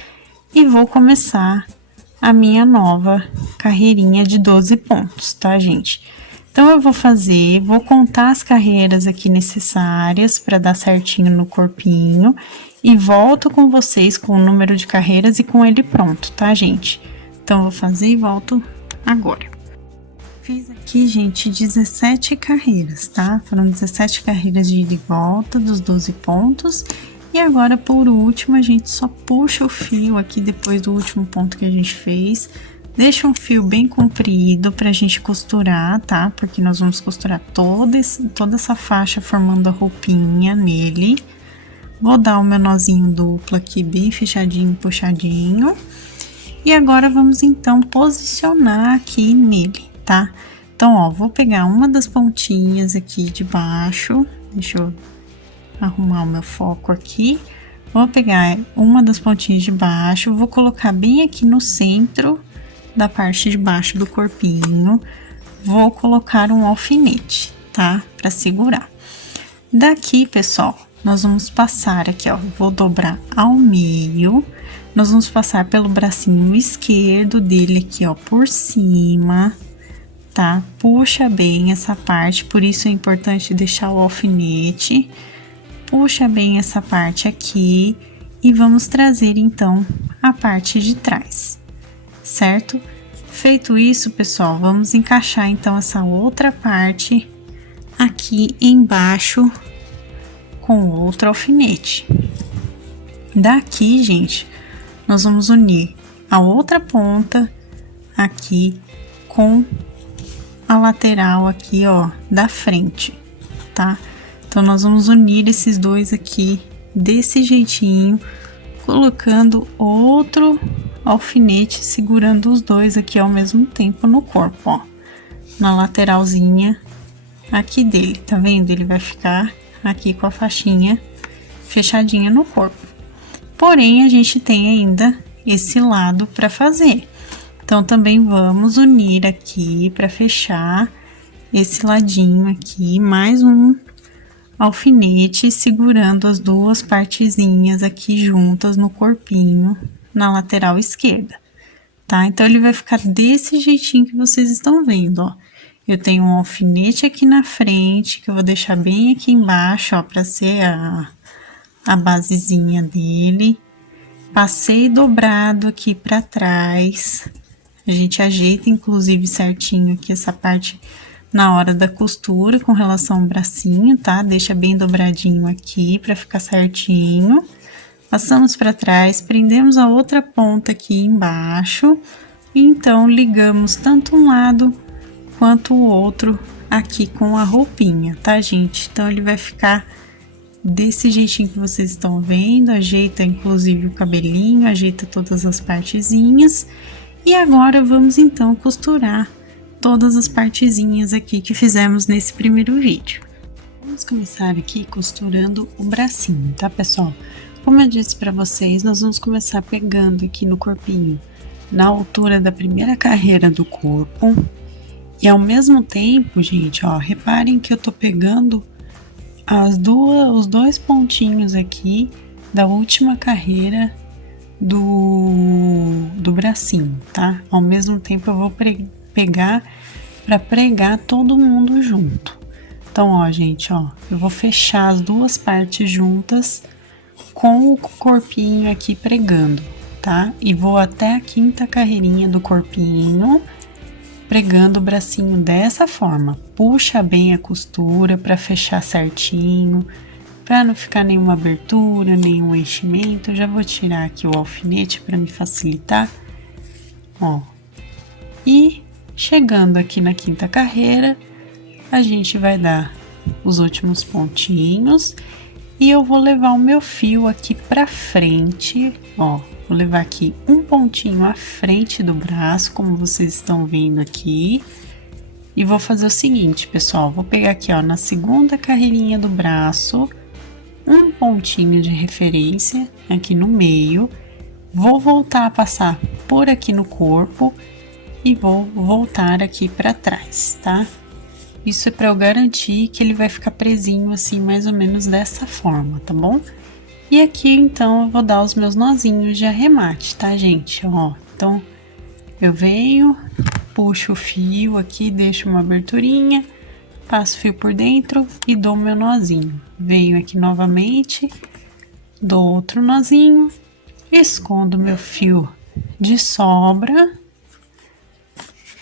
e vou começar a minha nova carreirinha de 12 pontos, tá, gente? Então, eu vou contar as carreiras aqui necessárias para dar certinho no corpinho e volto com vocês com o número de carreiras e com ele pronto, tá, gente? Então, vou fazer e volto agora. Fiz aqui, gente, 17 carreiras, tá? Foram 17 carreiras de ida e volta dos 12 pontos. E agora, por último, a gente só puxa o fio aqui depois do último ponto que a gente fez. Deixa um fio bem comprido pra gente costurar, tá? Porque nós vamos costurar toda essa faixa formando a roupinha nele. Vou dar o meu nozinho duplo aqui, bem fechadinho, puxadinho. E agora, vamos então posicionar aqui nele, tá? Então, ó, vou pegar uma das pontinhas aqui de baixo. Deixa eu arrumar o meu foco aqui. Vou pegar uma das pontinhas de baixo, vou colocar bem aqui no centro da parte de baixo do corpinho, vou colocar um alfinete, tá? Pra segurar. Daqui, pessoal, nós vamos passar aqui, ó, vou dobrar ao meio, nós vamos passar pelo bracinho esquerdo dele aqui, ó, por cima, tá? Puxa bem essa parte, por isso é importante deixar o alfinete. Puxa bem essa parte aqui e vamos trazer, então, a parte de trás. Certo? Feito isso, pessoal, vamos encaixar então essa outra parte aqui embaixo com outro alfinete. Daqui, gente, nós vamos unir a outra ponta aqui com a lateral aqui, ó, da frente, tá? Então, nós vamos unir esses dois aqui desse jeitinho, colocando outro alfinete segurando os dois aqui ao mesmo tempo no corpo, ó, na lateralzinha aqui dele, tá vendo? Ele vai ficar aqui com a faixinha fechadinha no corpo. Porém, a gente tem ainda esse lado para fazer. Então, também vamos unir aqui para fechar esse ladinho aqui, mais um alfinete segurando as duas partezinhas aqui juntas no corpinho, na lateral esquerda, tá? Então, ele vai ficar desse jeitinho que vocês estão vendo, ó. Eu tenho um alfinete aqui na frente, que eu vou deixar bem aqui embaixo, ó, pra ser a basezinha dele. Passei dobrado aqui pra trás. A gente ajeita, inclusive, certinho aqui essa parte na hora da costura, com relação ao bracinho, tá? Deixa bem dobradinho aqui pra ficar certinho. Passamos pra trás, prendemos a outra ponta aqui embaixo. E então, ligamos tanto um lado quanto o outro aqui com a roupinha, tá, gente? Então, ele vai ficar desse jeitinho que vocês estão vendo, ajeita inclusive o cabelinho, ajeita todas as partezinhas. E agora, vamos então costurar todas as partezinhas aqui que fizemos nesse primeiro vídeo. Vamos começar aqui costurando o bracinho, tá, pessoal? Como eu disse pra vocês, nós vamos começar pegando aqui no corpinho, na altura da primeira carreira do corpo. E ao mesmo tempo, gente, ó, reparem que eu tô pegando os dois pontinhos aqui da última carreira do bracinho, tá? Ao mesmo tempo eu vou pegar para pregar todo mundo junto. Então, ó, gente, ó, eu vou fechar as duas partes juntas com o corpinho aqui pregando, tá? E vou até a quinta carreirinha do corpinho, pregando o bracinho dessa forma. Puxa bem a costura para fechar certinho, para não ficar nenhuma abertura, nenhum enchimento. Eu já vou tirar aqui o alfinete para me facilitar, ó. E chegando aqui na quinta carreira, a gente vai dar os últimos pontinhos e eu vou levar o meu fio aqui para frente, ó. Vou levar aqui um pontinho à frente do braço, como vocês estão vendo aqui. E vou fazer o seguinte, pessoal, vou pegar aqui, ó, na segunda carreirinha do braço, um pontinho de referência aqui no meio. Vou voltar a passar por aqui no corpo e vou voltar aqui para trás, tá? Isso é para eu garantir que ele vai ficar presinho assim, mais ou menos dessa forma, tá bom? E aqui, então, eu vou dar os meus nozinhos de arremate, tá, gente? Ó, então, eu venho, puxo o fio aqui, deixo uma aberturinha, passo o fio por dentro e dou meu nozinho. Venho aqui novamente, dou outro nozinho, escondo meu fio de sobra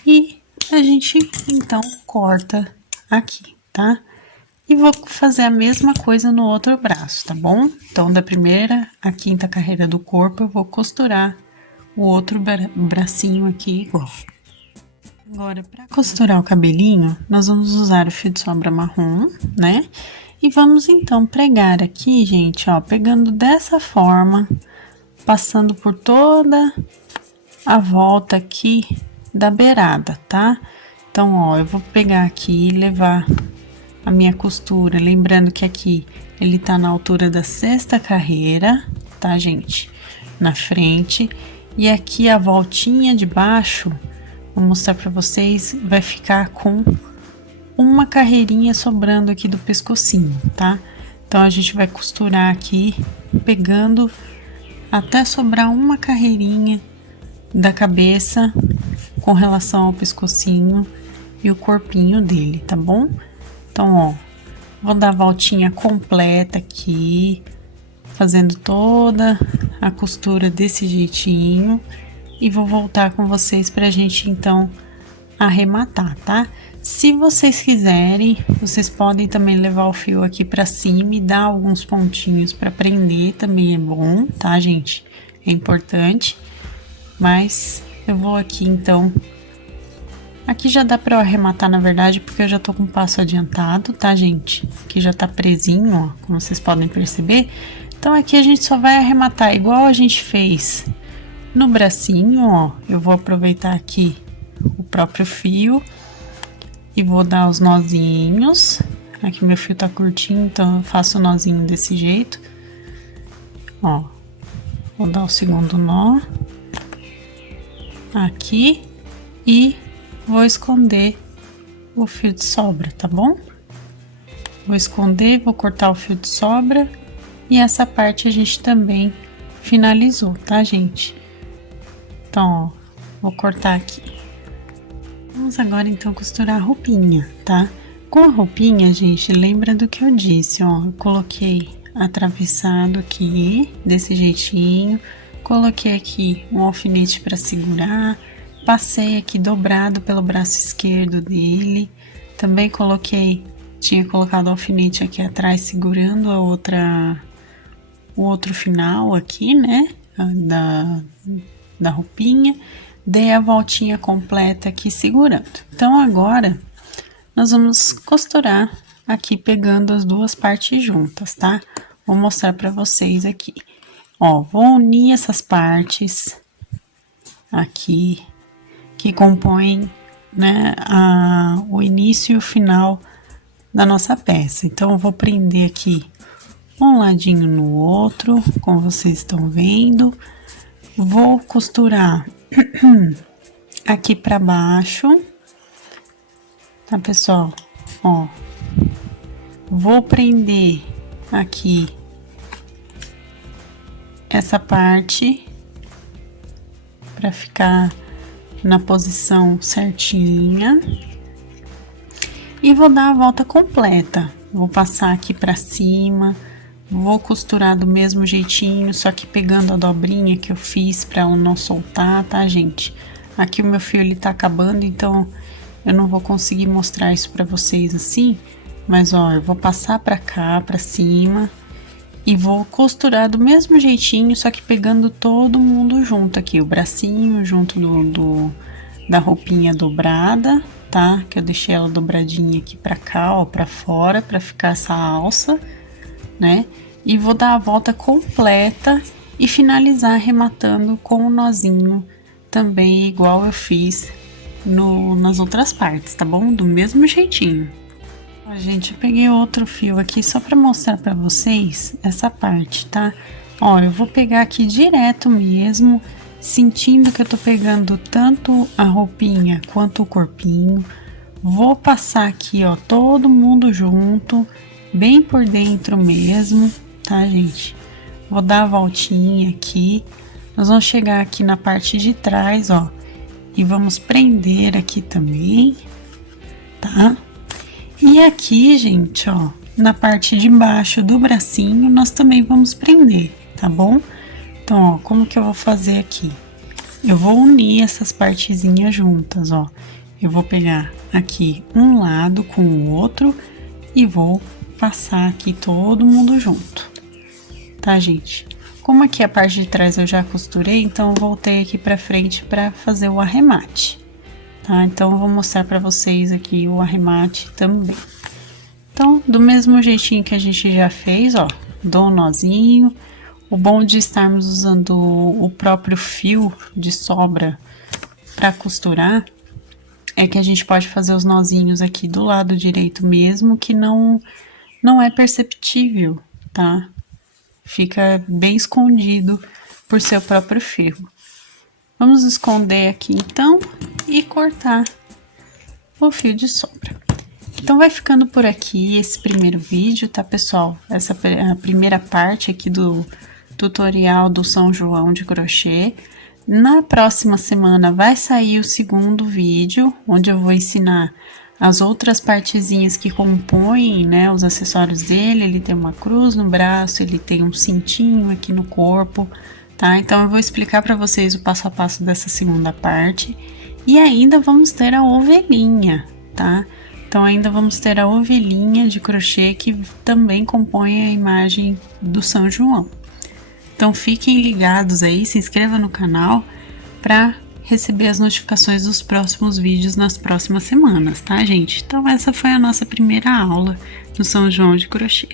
e a gente, então, corta aqui, tá? E vou fazer a mesma coisa no outro braço, tá bom? Então, da primeira à quinta carreira do corpo, eu vou costurar o outro bracinho aqui igual. Agora, para costurar o cabelinho, nós vamos usar o fio de sobra marrom, né? E vamos, então, pregar aqui, gente, ó, pegando dessa forma, passando por toda a volta aqui da beirada, tá? Então, ó, eu vou pegar aqui e levar a minha costura, lembrando que aqui ele tá na altura da sexta carreira, tá, gente? Na frente. E aqui a voltinha de baixo, vou mostrar pra vocês, vai ficar com uma carreirinha sobrando aqui do pescocinho, tá? Então, a gente vai costurar aqui, pegando até sobrar uma carreirinha da cabeça com relação ao pescocinho e o corpinho dele, tá bom? Então, ó, vou dar a voltinha completa aqui, fazendo toda a costura desse jeitinho e vou voltar com vocês pra gente, então, arrematar, tá? Se vocês quiserem, vocês podem também levar o fio aqui pra cima e dar alguns pontinhos pra prender, também é bom, tá, gente? É importante, mas eu vou aqui, então. Aqui já dá pra eu arrematar, na verdade, porque eu já tô com o passo adiantado, tá, gente? Aqui já tá presinho, ó, como vocês podem perceber. Então, aqui a gente só vai arrematar igual a gente fez no bracinho, ó. Eu vou aproveitar aqui o próprio fio e vou dar os nozinhos. Aqui meu fio tá curtinho, então eu faço o nozinho desse jeito. Ó, vou dar o segundo nó aqui e vou esconder o fio de sobra, tá bom? Vou esconder, vou cortar o fio de sobra. E essa parte a gente também finalizou, tá, gente? Então, ó, vou cortar aqui. Vamos agora, então, costurar a roupinha, tá? Com a roupinha, gente, lembra do que eu disse, ó. Eu coloquei atravessado aqui, desse jeitinho. Coloquei aqui um alfinete para segurar. Passei aqui dobrado pelo braço esquerdo dele. Também tinha colocado o alfinete aqui atrás, segurando o outro final aqui, né, da roupinha. Dei a voltinha completa aqui segurando. Então, agora, nós vamos costurar aqui pegando as duas partes juntas, tá? Vou mostrar pra vocês aqui. Ó, vou unir essas partes aqui, que compõem, né, o início e o final da nossa peça. Então, eu vou prender aqui um ladinho no outro, como vocês estão vendo. Vou costurar aqui pra baixo, tá, pessoal? Ó, vou prender aqui essa parte pra ficar na posição certinha. E vou dar a volta completa. Vou passar aqui pra cima. Vou costurar do mesmo jeitinho, só que pegando a dobrinha que eu fiz pra ela não soltar, tá, gente? Aqui o meu fio, ele tá acabando, então eu não vou conseguir mostrar isso pra vocês assim. Mas, ó, eu vou passar pra cá, pra cima, e vou costurar do mesmo jeitinho, só que pegando todo mundo junto aqui. O bracinho junto da roupinha dobrada, tá? Que eu deixei ela dobradinha aqui pra cá, ó, pra fora, pra ficar essa alça, né? E vou dar a volta completa e finalizar arrematando com um nozinho também, igual eu fiz nas outras partes, tá bom? Do mesmo jeitinho. Ó, gente, eu peguei outro fio aqui só pra mostrar pra vocês essa parte, tá? Ó, eu vou pegar aqui direto mesmo, sentindo que eu tô pegando tanto a roupinha quanto o corpinho. Vou passar aqui, ó, todo mundo junto, bem por dentro mesmo, tá, gente? Vou dar a voltinha aqui. Nós vamos chegar aqui na parte de trás, ó, e vamos prender aqui também, tá? E aqui, gente, ó, na parte de baixo do bracinho, nós também vamos prender, tá bom? Então, ó, como que eu vou fazer aqui? Eu vou unir essas partezinhas juntas, ó. Eu vou pegar aqui um lado com o outro e vou passar aqui todo mundo junto, tá, gente? Como aqui a parte de trás eu já costurei, então eu voltei aqui pra frente pra fazer o arremate, tá? Então eu vou mostrar pra vocês aqui o arremate também. Então, do mesmo jeitinho que a gente já fez, ó, dou um nozinho. O bom de estarmos usando o próprio fio de sobra pra costurar é que a gente pode fazer os nozinhos aqui do lado direito mesmo, que não é perceptível, tá? Fica bem escondido por seu próprio fio. Vamos esconder aqui então e cortar o fio de sobra. Então, vai ficando por aqui esse primeiro vídeo, tá, pessoal? Essa é a primeira parte aqui do tutorial do São João de crochê. Na próxima semana vai sair o segundo vídeo, onde eu vou ensinar as outras partezinhas que compõem, né, os acessórios dele. Ele tem uma cruz no braço, ele tem um cintinho aqui no corpo, tá? Então, eu vou explicar para vocês o passo a passo dessa segunda parte. E ainda vamos ter a ovelhinha, tá? Então, ainda vamos ter a ovelhinha de crochê, que também compõe a imagem do São João. Então, fiquem ligados aí, se inscreva no canal para receber as notificações dos próximos vídeos nas próximas semanas, tá, gente? Então, essa foi a nossa primeira aula do São João de crochê.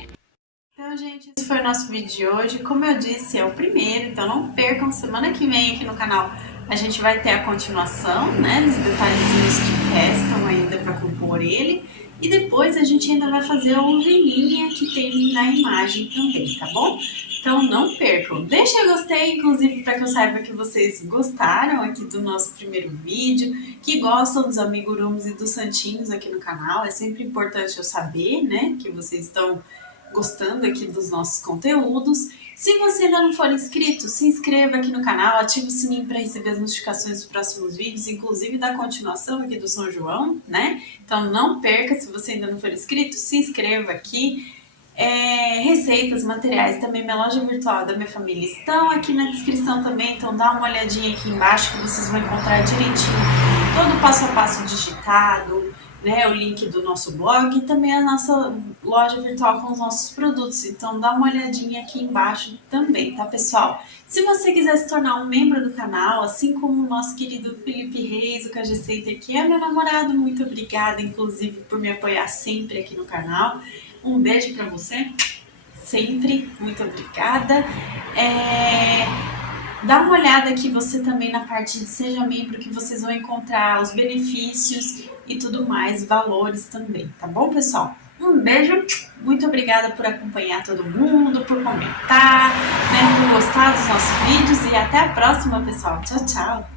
Então, gente, esse foi o nosso vídeo de hoje. Como eu disse, é o primeiro, então não percam. Semana que vem aqui no canal a gente vai ter a continuação, né, dos detalhezinhos que restam ainda para compor ele. E depois a gente ainda vai fazer a ovelhinha que tem na imagem também, tá bom? Então não percam. Deixa o gostei, inclusive, para que eu saiba que vocês gostaram aqui do nosso primeiro vídeo, que gostam dos amigurumis e dos santinhos aqui no canal. É sempre importante eu saber, né, que vocês estão gostando aqui dos nossos conteúdos. Se você ainda não for inscrito, se inscreva aqui no canal, ative o sininho para receber as notificações dos próximos vídeos, inclusive da continuação aqui do São João, né? Então não perca, se você ainda não for inscrito, se inscreva aqui. Receitas, materiais, também minha loja virtual da minha família estão aqui na descrição também, então dá uma olhadinha aqui embaixo que vocês vão encontrar direitinho todo o passo a passo digitado, né, o link do nosso blog e também a nossa loja virtual com os nossos produtos. Então dá uma olhadinha aqui embaixo também, tá, pessoal? Se você quiser se tornar um membro do canal, assim como o nosso querido Felipe Reis, o KG Center, que é meu namorado, muito obrigada, inclusive, por me apoiar sempre aqui no canal. Um beijo para você, sempre, muito obrigada. Dá uma olhada aqui você também na parte de Seja Membro, que vocês vão encontrar os benefícios e tudo mais, valores também, tá bom, pessoal? Um beijo, muito obrigada por acompanhar todo mundo, por comentar, né, por gostar dos nossos vídeos e até a próxima, pessoal. Tchau, tchau!